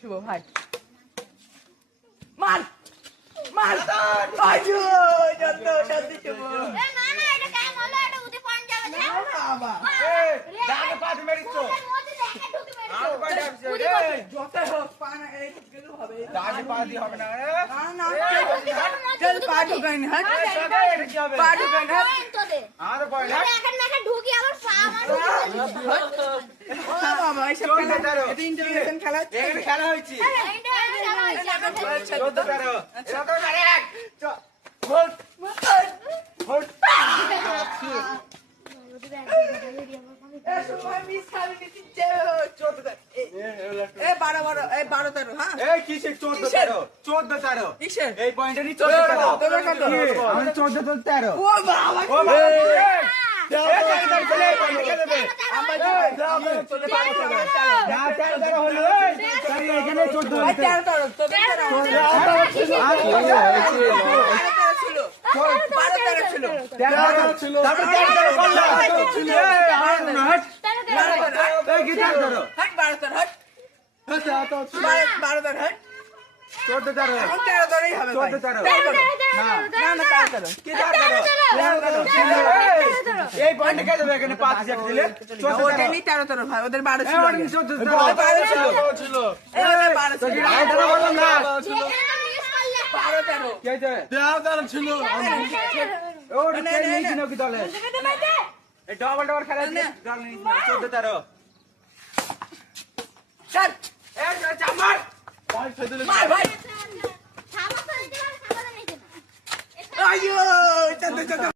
শুভ ভাই মার মার আজো যত শান্তি শুভ এ না না এটা কেন হলো এটা উঠে পয়েন্ট যাবে না বাবা এই দাগে পাট মেরিছো আর কয় ডাবছে এই যত হোক পানা এই গেল হবে দাগে পা দি হবে না না চল পা ঢোকাইনি হ্যাঁ এটা কি হবে পা ঢোকাইনি হ্যাঁ পয়েন্ট তো দে আর পয়েন্ট আরে এখন না ঢুকি আবার পা আমার বাবা এইসব খেলা এটা ইন্টেলিজেন্ট খেলা হচ্ছে এখানে খেলা হইছে এইটা জানা হইছে আমার 14 13 এটা তো আরে এক হোল্ড হোল্ড এ সময় মিস খালি দিচ্ছে 14 এ 12 12 এই 12 13 হ্যাঁ এই কিসে 14 13 14 13 কিসের এই পয়েন্টেরই 14 তোমরা কত? 13 আমি 14 তো 13 ও বাবা ও বাবা এই পয়েন্ট কে দেবে এখানে 5 হিসাব দিলে 14 তেরো তেরো ভাই ওদের 12 ছিল এই 14 ছিল এই ওদের 12 ছিল এই ধরো বললাম না 12 13 কে আছে ছিল ও রে নেই ছিল কি দলে এই ডাবল ডাবল খেলা দল নেই 14 13 চল এই চামার মার ভাই থামা তো দিতে পারে থামা তো নিতে না আইয়ো চল চল